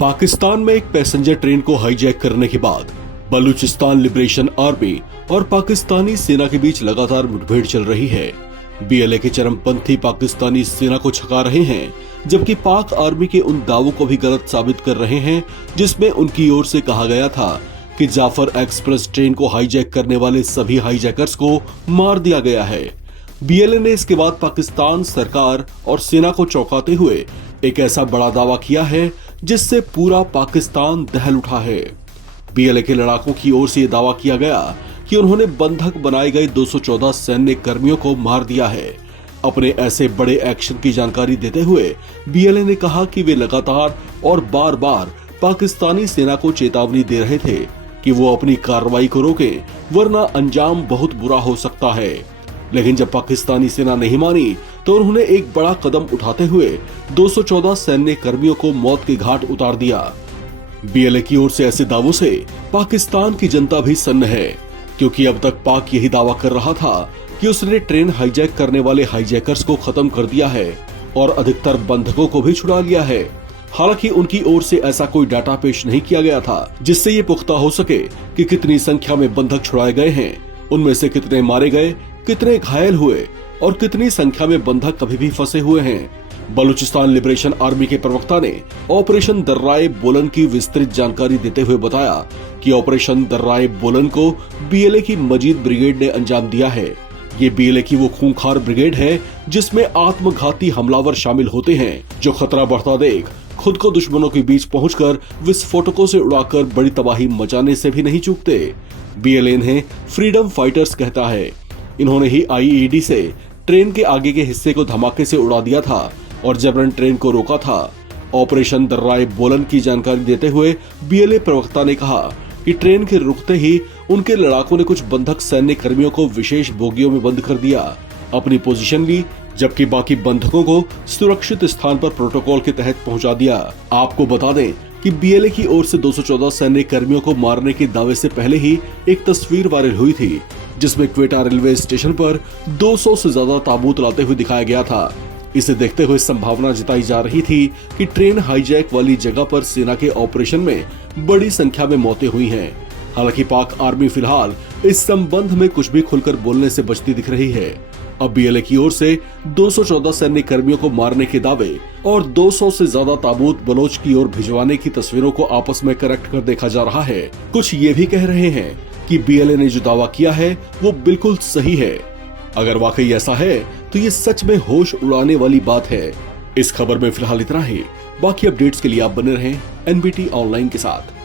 पाकिस्तान में एक passenger train को हाईजैक करने के बाद बलूचिस्तान लिबरेशन आर्मी और पाकिस्तानी सेना के बीच लगातार मुठभेड़ चल रही है। बीएलए के चरमपंथी पाकिस्तानी सेना को छका रहे हैं, जबकि पाक आर्मी के उन दावों को भी गलत साबित कर रहे हैं जिसमें उनकी ओर से कहा गया था कि जाफर एक्सप्रेस ट्रेन को हाईजैक करने वाले सभी हाईजैकर्स को मार दिया गया है। बीएलए ने इसके बाद पाकिस्तान सरकार और सेना को चौंकाते हुए एक ऐसा बड़ा दावा किया है जिससे पूरा पाकिस्तान दहल उठा है। बीएलए के लड़ाकों की ओर से यह दावा किया गया कि उन्होंने बंधक बनाए गए 214 सैन्य कर्मियों को मार दिया है। अपने ऐसे बड़े एक्शन की जानकारी देते हुए बीएलए ने कहा कि वे लगातार और बार बार पाकिस्तानी सेना को चेतावनी दे रहे थे कि वो अपनी कार्रवाई को रोकें, वरना अंजाम बहुत बुरा हो सकता है। लेकिन जब पाकिस्तानी सेना नहीं मानी तो उन्होंने एक बड़ा कदम उठाते हुए 214 सैन्य कर्मियों को मौत के घाट उतार दिया। बीएलए की ओर से ऐसे दावों से पाकिस्तान की जनता भी सन्न है, क्योंकि अब तक पाक यही दावा कर रहा था कि उसने ट्रेन हाईजैक करने वाले हाईजैकर्स को खत्म कर दिया है और अधिकतर बंधकों को भी छुड़ा लिया है। हालांकि उनकी ओर से ऐसा कोई डाटा पेश नहीं किया गया था जिससे ये पुख्ता हो सके कि कितनी संख्या में बंधक छुड़ाए गए हैं, उनमें से कितने मारे गए, कितने घायल हुए और कितनी संख्या में बंधक कभी भी फंसे हुए हैं। बलूचिस्तान लिबरेशन आर्मी के प्रवक्ता ने ऑपरेशन दर्राए बोलन की विस्तृत जानकारी देते हुए बताया कि ऑपरेशन दर्राए बोलन को बीएलए की मजीद ब्रिगेड ने अंजाम दिया है। ये बीएलए की वो खूंखार ब्रिगेड है जिसमें आत्मघाती हमलावर शामिल होते हैं, जो खतरा बढ़ता देख खुद को दुश्मनों के बीच पहुंचकर विस्फोटकों से उड़ाकर बड़ी तबाही मचाने से भी नहीं चूकते। बीएलए इन्हें फ्रीडम फाइटर्स कहता है। इन्होंने ही आईईडी से ट्रेन के आगे के हिस्से को धमाके से उड़ा दिया था और जबरन ट्रेन को रोका था। ऑपरेशन दर्राए बोलन की जानकारी देते हुए बीएलए प्रवक्ता ने कहा कि ट्रेन के रुकते ही उनके लड़ाकों ने कुछ बंधक सैन्य कर्मियों को विशेष बोगियों में बंद कर दिया, अपनी पोजीशन ली, जबकि बाकी बंधकों को सुरक्षित स्थान पर प्रोटोकॉल के तहत पहुंचा दिया। आपको बता दें कि बीएलए की ओर से 214 सैन्य कर्मियों को मारने के दावे से पहले ही एक तस्वीर वायरल हुई थी, जिसमें क्वेटा रेलवे स्टेशन पर 200 से ज्यादा ताबूत लाते हुए दिखाया गया था। इसे देखते हुए संभावना जताई जा रही थी कि ट्रेन हाईजैक वाली जगह पर सेना के ऑपरेशन में बड़ी संख्या में मौतें हुई हैं। हालांकि पाक आर्मी फिलहाल इस संबंध में कुछ भी खुलकर बोलने से बचती दिख रही है। अब बीएलए की ओर से 214 सैन्य कर्मियों को मारने के दावे और 200 से ज्यादा ताबूत बलोच की ओर भिजवाने की तस्वीरों को आपस में कनेक्ट कर देखा जा रहा है। कुछ ये भी कह रहे हैं कि बीएलए ने जो दावा किया है वो बिल्कुल सही है। अगर वाकई ऐसा है तो ये सच में होश उड़ाने वाली बात है। इस खबर में फिलहाल इतना ही। बाकी अपडेट्स के लिए आप बने रहें एनबीटी ऑनलाइन के साथ।